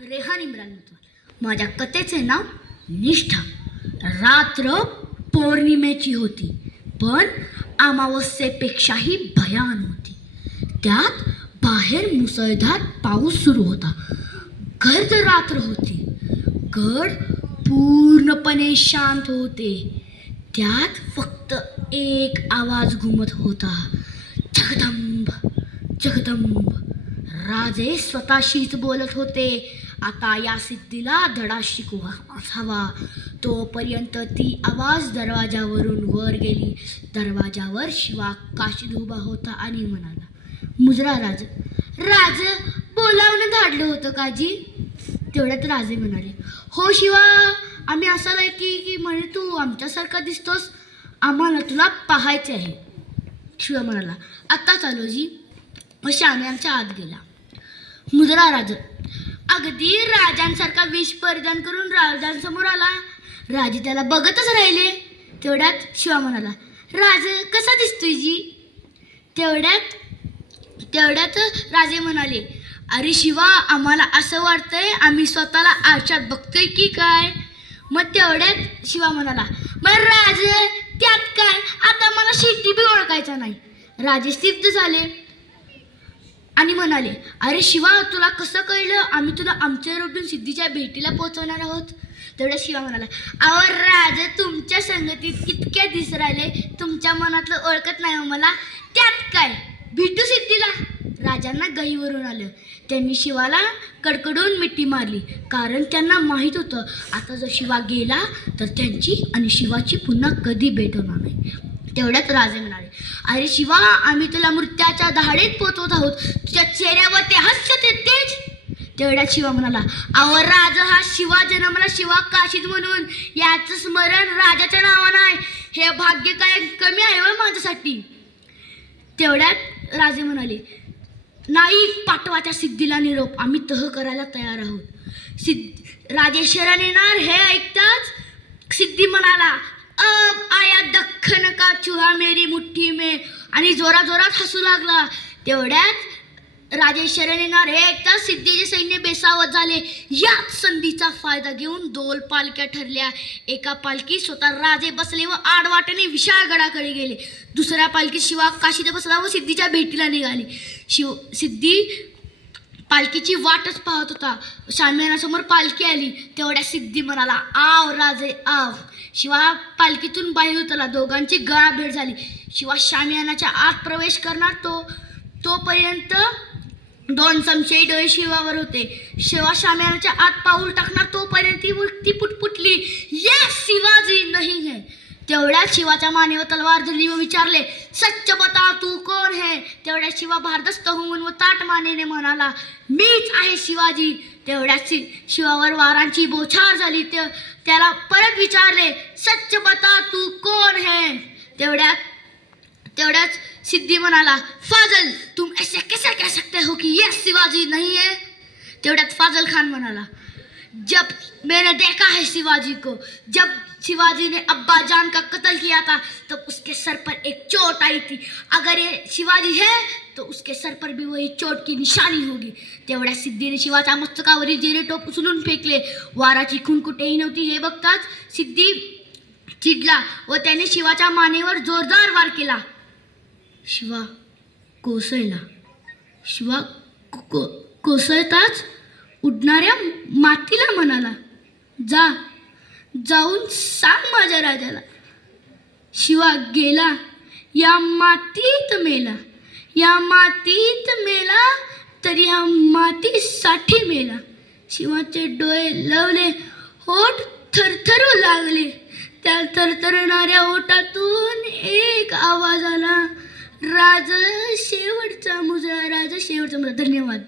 रेहान इम्रान माझ्या कथेचे नाव निष्ठा. रात्र पौर्णिमेची होती, पण अमावस्येपेक्षाही भयान होती. त्यात बाहेर मुसळधार पाऊस सुरू होता. गर्द रात्र होती. गड पूर्णपणे शांत होते. त्यात फक्त एक आवाज घुमत होता, जगदंब जगदंब. राजे स्वतःशीच बोलत होते. आता या सिद्धीला धडा शिकवा हवा. तोपर्यंत ती आवाज दरवाजावरून वर गेली. दरवाजावर शिवा काशीद उभा होता आणि म्हणाला, मुजरा राज. राज बोलावणं धाडलं होतं काजी? तेवढ्यात राजे म्हणाले, हो शिवा, आम्ही असा की म्हणे तू आमच्यासारखा दिसतोस, आम्हाला तुला पाहायचे आहे. शिवा म्हणाला, आत्ताच आलो जी. अशा आम्ही आमच्या आत गेला. मुजरा राज अगदी राजांसारखा विष परिधान करून राजांसमोर आला. राजे त्याला बघतच राहिले. तेवढ्यात शिवा म्हणाला, राज कसा दिसतोय जी? तेवढ्यात राजे म्हणाले, अरे शिवा, आम्हाला असं वाटतंय आम्ही स्वतःला आरशात बघतोय की काय. मग तेवढ्यात शिवा म्हणाला, मग राज त्यात काय, आता मला सिद्धी बी ओळखायचा नाही. राजे सिद्ध झाले आणि म्हणाले, अरे शिवा, तुला कसं कळलं आम्ही तुला आमच्या रोडून सिद्धीच्या भेटीला पोहोचवणार आहोत? तेवढ्या शिवा म्हणाला, अहो राज, तुमच्या संगतीत कितक्या दिस राहिले, तुमच्या मनातलं ओळखत नाही मला. त्यात काय, भेटू सिद्धीला. राजांना गहीवरून आलं. त्यांनी शिवाला कडकडून मिठी मारली, कारण त्यांना माहीत होतं आता जर शिवा गेला तर त्यांची आणि शिवाची पुन्हा कधी भेट होणार नाही. तेवढ्यात राजे म्हणाले, अरे शिवा, आम्ही तुला मृत्यूच्या दहाडीत पोचवत आहोत. तुझ्या चेहऱ्यावर ते हास्य, ते तेज. तेवढ्यात शिवा म्हणाला, अहो राज, हा शिवा जन्मला शिवा काशीद म्हणून. याचं स्मरण राजाच्या नावानं आहे. हे भाग्य काय कमी आहे व माझ्यासाठी. तेवढ्यात राजे म्हणाले, नाही, पाठवा त्या सिद्धीला निरोप, आम्ही तह करायला तयार आहोत. राजे शरण येणार हे ऐकताच सिद्धी म्हणाला, अब आया दख्खन का चूहा मेरी मुठ्ठी में, आणि जोरात हसू लागला. तेवढ्यात राजे शरण येणार हे ऐकताच सिद्धीचे सैन्य बेसावत झाले. याच संधीचा फायदा घेऊन दोन पालख्या ठरल्या. एका पालखीत स्वतः राजे बसले व आडवाटेने विशाळगडाकडे गेले. दुसऱ्या पालखीत शिवा काशीद बसला व सिद्धीच्या भेटीला निघाली. सिद्धी पालखीची वाटच पाहत होता. शामियानासमोर पालखी आली. तेवढ्या सिद्धी म्हणाला, आव राजे आव. शिवा पालखीतून बाहेर उतरला. दोघांची गळाभेट झाली. शिवा शामियानाच्या आत प्रवेश करणार तोपर्यंत दोन संशयी डोळे शिवावर होते. शिवा शामियानाच्या आत पाऊल टाकणार तोपर्यंत ती पुटपुटली, ये शिवाजी नहीं है. तेवढ्यात शिवाच्या मानेवर तलवार धरली व विचारले, सच्च बता तू कोण है. तेवढ्यात शिवा भारदस्त होऊन व ताट मानेने म्हणाला, मीच आहे शिवाजी. तेवढ्यात शिवावर वारांची बोछार झाली. त्याला परत विचारले, सच्च बता तू कोण है. तेवढ्यात सिद्धी म्हणाला, फाजल, तुम ऐसे कैसे कह सकते हो कि ये शिवाजी नहीं है. तेवढ्यात फाजल खान म्हणाला, जब मैंने देखा है शिवाजी को, जब शिवाजी ने अब्बा जान का कत्ल किया था तो उसके सर पर एक चोट आई थी. अगर ये शिवाजी है तो उसके सर पर भी वही चोट की निशानी होगी. तेवढ्या सिद्धीने शिवाच्या मस्तकावरील जेरे टोप उचलून फेकले. वाराची खून कुठेही नव्हती. हे बघताच सिद्धी चिडला व त्याने शिवाच्या मानेवर जोरदार वार केला. शिवा कोसळला. शिवा कोसळताच उडणाऱ्या मातीला म्हणाला, जाऊन सांग माझ्या राजाला. शिवा गेला, या मातीत मेला. या मातीत मेला तर या मातीसाठी मेला. शिवाचे डोळे लवले, ओठ थरथरू लागले. त्या थरथरणाऱ्या ओठातून एक आवाज आला, राज शेवटचा मुजरा, राज शेवटचा मुजरा. धन्यवाद.